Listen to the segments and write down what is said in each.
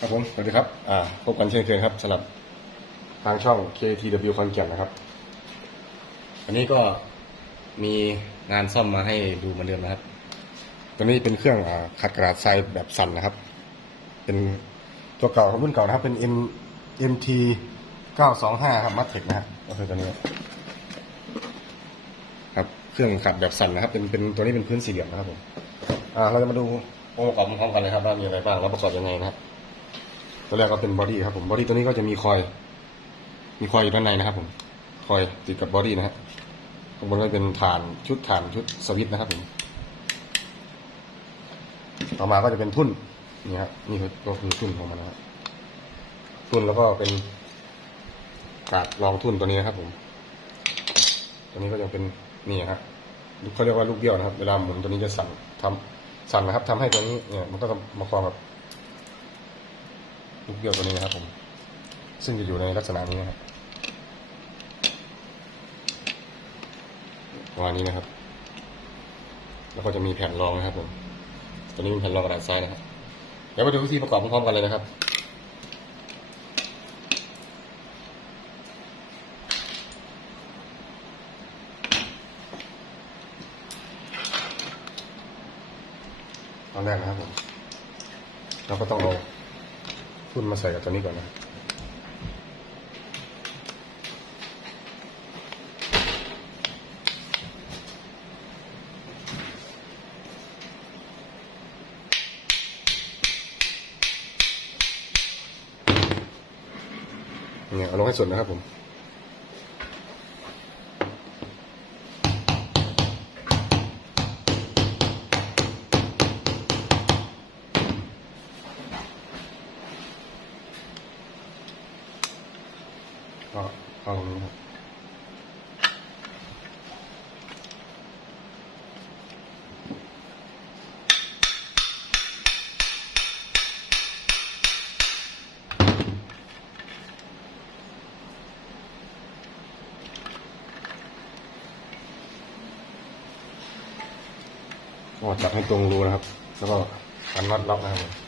ครับผมสวัสดีครับอ่าพบกันเช่นเคยครับสำหรับทางช่อง KTW คอนแก่นนะครับ อันนี้ก็มีงานซ่อมมาให้ดูเหมือนเดิมนะครับ ตัวนี้เป็นเครื่องอ่าขัดกระดาษทรายแบบสั่นนะครับ เป็นตัวเก่าครับรุ่นเก่านะครับ เป็น M MT 925ครับมัดเทคนะครับก็คือตัวนี้ครับเครื่องขัดแบบสั่นนะครับ เป็นเป็นตัวนี้เป็นพื้นสี่เหลี่ยมนะครับผมอ่าเราจะมาดูองค์ประกอบพร้อมๆกันเลยครับว่ามีอะไรบ้างแล้วประกอบยังไงนะครับ ตัวแรกก็เป็นบอดี้ครับผมบอดี้ตัวนี้ก็จะมีคอย มีคอยอยู่ด้านในนะครับ ผมคอยติดกับบอดี้นะฮะข้างบนก็เป็นฐานชุดฐานชุดสวิตช์นะครับผมต่อมาก็จะเป็นทุ่นนี่ครับนี่คือก็คือทุ่นของมันนะครับทุ่นแล้วก็เป็นกาดรองทุ่นตัวนี้นะครับ ผม ตัวนี้ก็จะเป็นนี่ครับเขาเรียกว่าลูกเบี้ยวนะครับ เวลาหมุนตัวนี้จะสั่นทำสั่นนะครับทำให้ตัวนี้เนี่ยมันก็มาคล้องกับ ลูกเบี้ยวตัวนี้นะครับผม ซึ่งจะอยู่ในลักษณะนี้นะครับประมาณนี้นะครับ แล้วก็จะมีแผ่นรองนะครับผมตัวนี้เป็นแผ่นรองกระดาษทรายนะครับ เดี๋ยวมาดูวิธีประกอบพร้อมๆกันเลยนะครับตอนแรกนะครับผม เราก็ต้องเอา ทุ่นมาใส่กับตัวนี้ก่อนนะเนี่ยเอาลงให้สุดนะครับผม ก็เข้ารงนี้ครับก็จับให้ตรงรูนะครับ แล้วก็พันน็อตล็อกนะครับ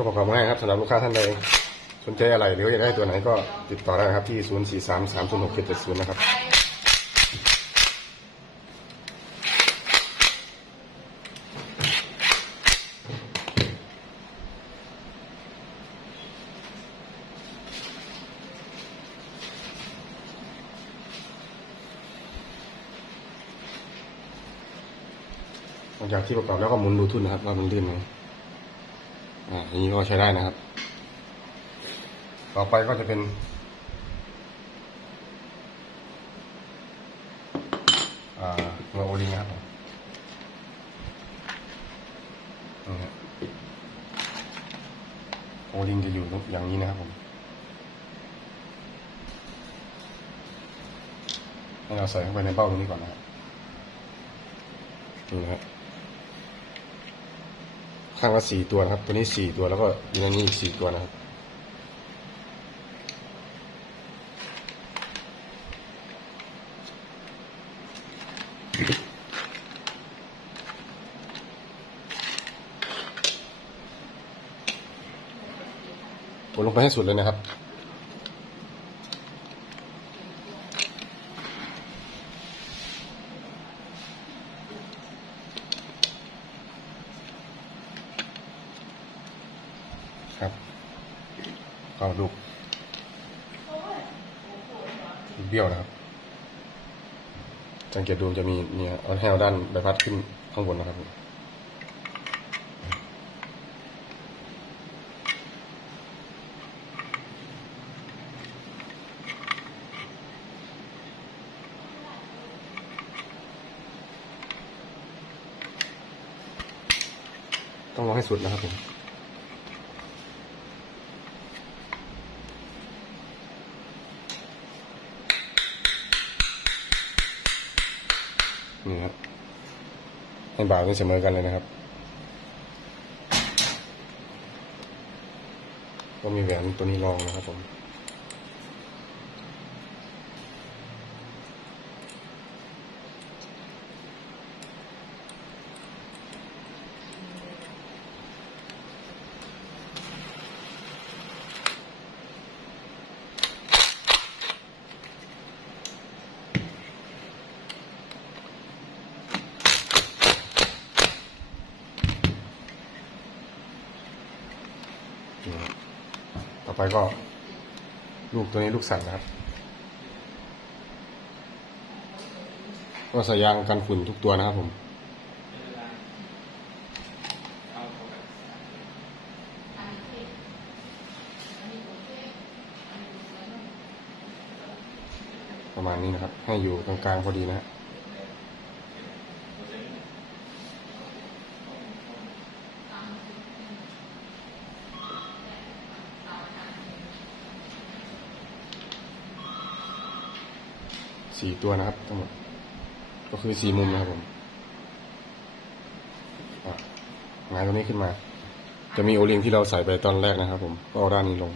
ก็ประกอบง่ายครับสำหรับลูกค้าท่านใดสนใจอะไรหรืออยากได้ตัวไหนก็ติดต่อได้นะครับที่ 0 4 3 3 0 6 7 7 0 นะครับหลังจากที่ประกอบแล้วก็หมุนดูทุ่นนะครับว่ามันลื่นไหม อ่านี้ก็ใช้ได้นะครับ ต่อไปก็จะเป็นอ่าเงาโอลิงนะครับโอลิงจะอยู่อย่างนี้นะครับผมให้เราใส่เข้าไปในเบ้าตรงนี้ก่อนนะครับนี่นะครับ ข้างละสี่ตัวนะครับ ตัวนี้สี่ตัวแล้วก็อยู่ในนี้อีกสี่ตัวนะครับกดลงไปให้สุดเลยนะครับครับ ก็ลูกลูเบี้ยวนะครับ สังเกตดูจะมีเนี่ยเอาแห้วด้านใบพัดขึ้นข้างบนนะครับผมต้องลองให้สุดนะครับผม นี่ครับให้บาวนี่เสมอกันเลยนะครับ ก็มีแหวนตัวนี้รองนะครับผม ไปก็ ลูกตัวนี้ลูกสัตว์นะครับก็ใส่ยางกันฝุ่นทุกตัวนะครับผมประมาณนี้นะครับ ให้อยู่ตรงกลางพอดีนะฮะ สี่ตัวนะครับทั้งหมดก็คือสี่มุมนะครับผมงายตัวนี้ขึ้นมา จะมีโอลิงที่เราใส่ไปตอนแรกนะครับ ผมก็เอาด้านนี้ลง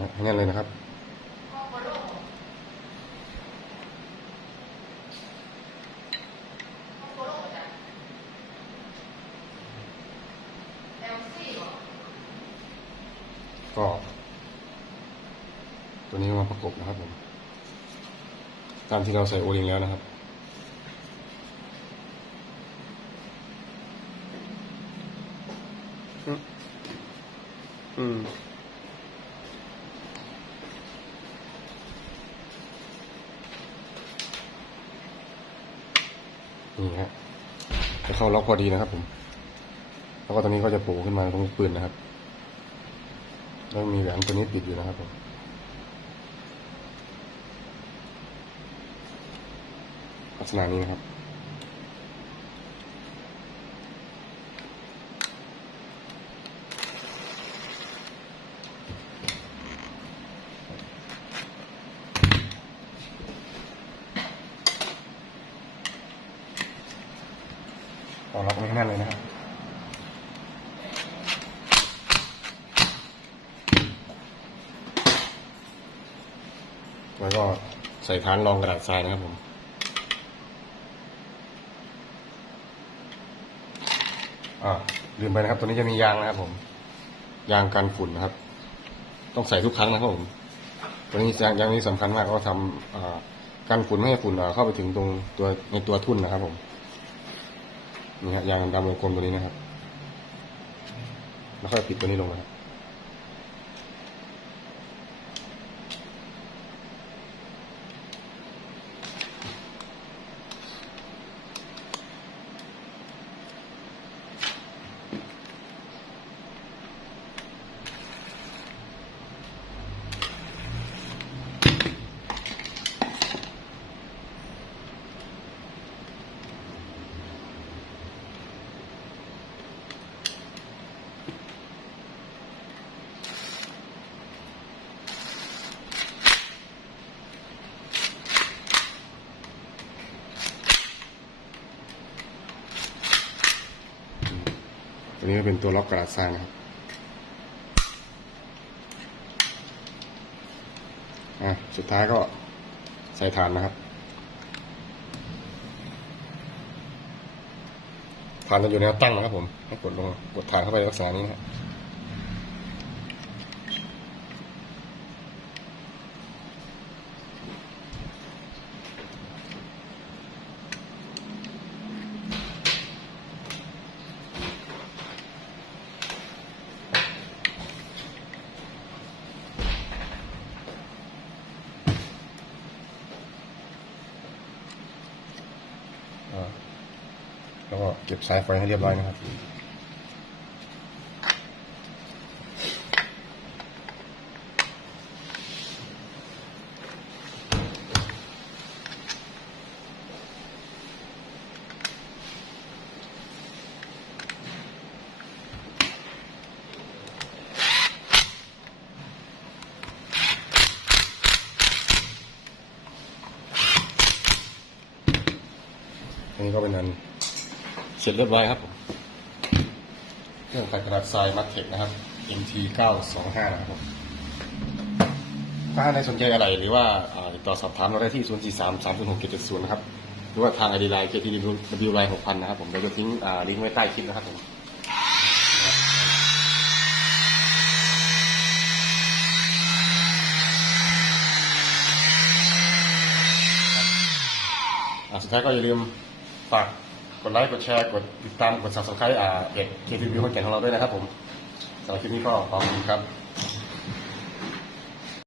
นะให้แน่นเลยนะครับก็ ตัวนี้มาประกบนะครับผม ตามที่เราใส่โอลิงแล้วนะครับ อืมอืมนี่ฮะจะเข้าล็อกพอดีนะครับผม แล้วก็ตรงนี้ก็จะโผล่ขึ้นมาตรงปืนนะครับ แล้วมีแหวนตัวนี้ติดอยู่นะครับผม ลักษณะนี้นะครับเอล็อกไม่แน่นเลยนะครับแล้วก็ใส่ฐานรองกระดาษทรายนะครับผม อ่า ลืมไปนะครับ ตัวนี้จะมียางนะครับ ผม ยางกันฝุ่นนะครับ ต้องใส่ทุกครั้งนะครับผม ตัวนี้ยางยางนี้สำคัญมากก็ทำอ่ากันฝุ่นไม่ให้ฝุ่นเข้าไปถึงตรงตัวในตัวทุ่นนะครับ ผม นี่ฮะยางดำวงกลมตัวนี้นะครับ แล้วค่อยปิดตัวนี้ลงนะครับ ตัวนี้ก็เป็นตัวล็อกกระดาษทรายนะครับอะสุดท้ายก็ใส่ฐานนะครับฐานจะอยู่ในตั้งนะครับผมให้กดลงกดฐานเข้าไปลักษณะนี้นะครับ เก็บสายไฟให้เรียบร้อยนะครับนี่ก็เป็นอัน เสร็จเรียบร้อยครับผมเครื่องขัดกระดาษทรายมัดเทคนะครับ MT 925นะครับผมถ้าในสนใจอะไรหรือว่าติดต่อสอบถามเราได้ที่ 0 4 3 3 0 6 7 7 0นะครับ หรือว่าทางไอดีไลน์ KTW ไลน์6,000 นะครับผมเราจะทิ้งลิงก์ไว้ใต้คลิปนะครับผมสุดท้ายก็อย่าลืมฝาก กดไลค์กดแชร์กดติดตามกด subscribe อ่าเอกเคทีวีคนแก่นของเราด้วยนะครับผมสำหรับคลิปนี้ก็ขอบคุณครับ